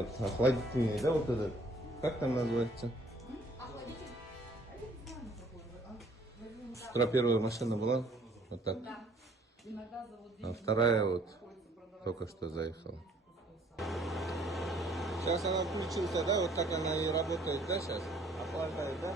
вот охладительный, да, вот этот, как там называется? Охладитель? С утра первая машина была, вот так. Да. Иногда завод А вторая вот только что заехала. Сейчас она включился, да, вот так она и работает, да, сейчас? Охлаждает, да?